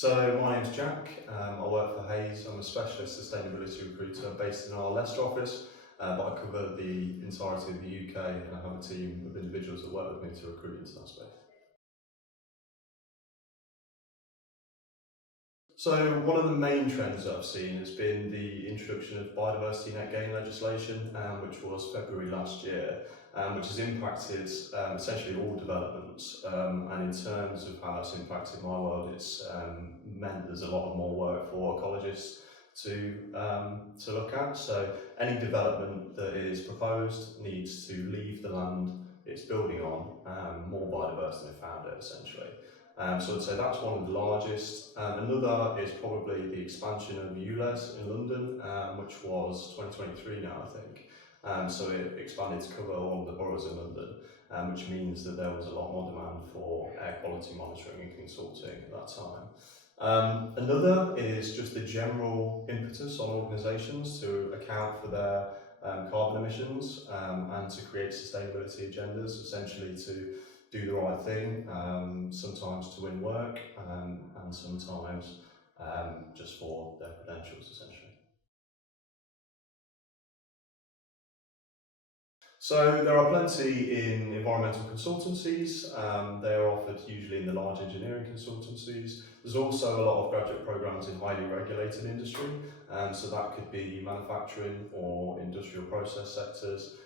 So my name's Jack, I work for Hayes. I'm a specialist sustainability recruiter based in our Leicester office, but I cover the entirety of the UK and I have a team of individuals that work with me to recruit into that space. So one of the main trends that I've seen has been the introduction of biodiversity net gain legislation, which was February last year, which has impacted essentially all developments. And in terms of how it's impacted my world, it's meant there's a lot of more work for ecologists to look at. So any development that is proposed needs to leave the land it's building on more biodiverse than it found it, essentially. So I'd say that's one of the largest. Another is probably the expansion of ULEZ in London, which was 2023 now, I think. So it expanded to cover all of the boroughs in London, which means that there was a lot more demand for air quality monitoring and consulting at that time. Another is just the general impetus on organisations to account for their carbon emissions and to create sustainability agendas, essentially to do the right thing, sometimes to win work and sometimes just for their credentials, essentially. So there are plenty in environmental consultancies. They are offered usually in the large engineering consultancies. There's also a lot of graduate programs in highly regulated industry. So that could be manufacturing or industrial process sectors.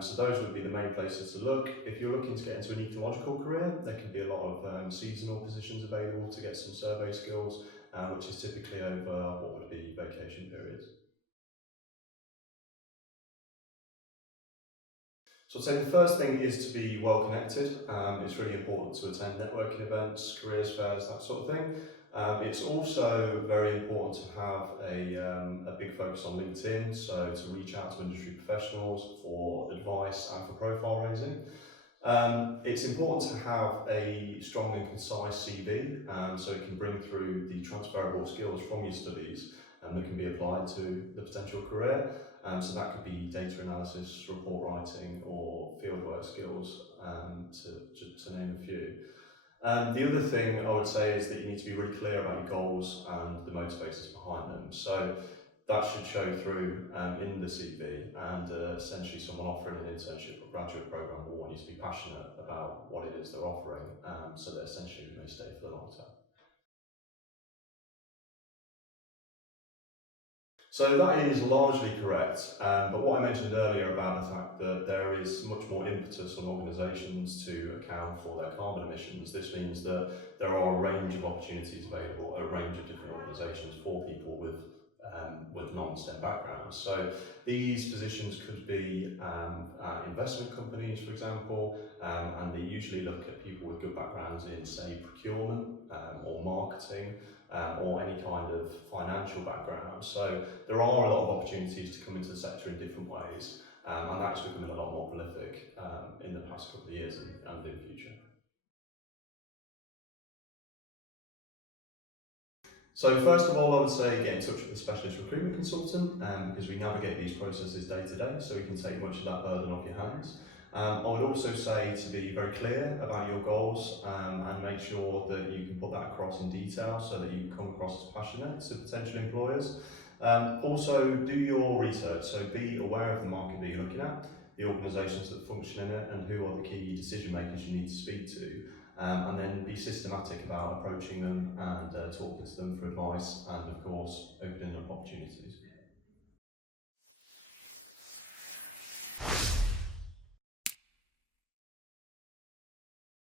So those would be the main places to look. If you're looking to get into an ecological career, there can be a lot of seasonal positions available to get some survey skills, which is typically over what would be vacation periods. So I'd say the first thing is to be well connected. It's really important to attend networking events, careers fairs, that sort of thing. It's also very important to have a big focus on LinkedIn, so to reach out to industry professionals for advice and for profile raising. It's important to have a strong and concise CV, so it can bring through the transferable skills from your studies that can be applied to the potential career. So that could be data analysis, report writing, or fieldwork skills, to name a few. The other thing I would say is that you need to be really clear about your goals and the motivators behind them. So that should show through in the CV, and essentially someone offering an internship or graduate program will want you to be passionate about what it is they're offering, so that essentially you may stay for the long term. So that is largely correct, but what I mentioned earlier about the fact that there is much more impetus on organisations to account for their carbon emissions, this means that there are a range of opportunities available at a range of different organisations for people with non-STEM backgrounds. So these positions could be investment companies, for example, and they usually look at people with good backgrounds in, say, procurement or marketing, or any kind of financial background. So there are a lot of opportunities to come into the sector in different ways, and that's becoming a lot more prolific in the past couple of years and in the future. So first of all, I would say get in touch with a specialist recruitment consultant, because we navigate these processes day to day, so we can take much of that burden off your hands. I would also say to be very clear about your goals and make sure that you can put that across in detail so that you come across as passionate to potential employers. Also, do your research, so be aware of the market that you're looking at, the organisations that function in it, and who are the key decision makers you need to speak to. And then be systematic about approaching them and talking to them for advice and, of course, opening up opportunities.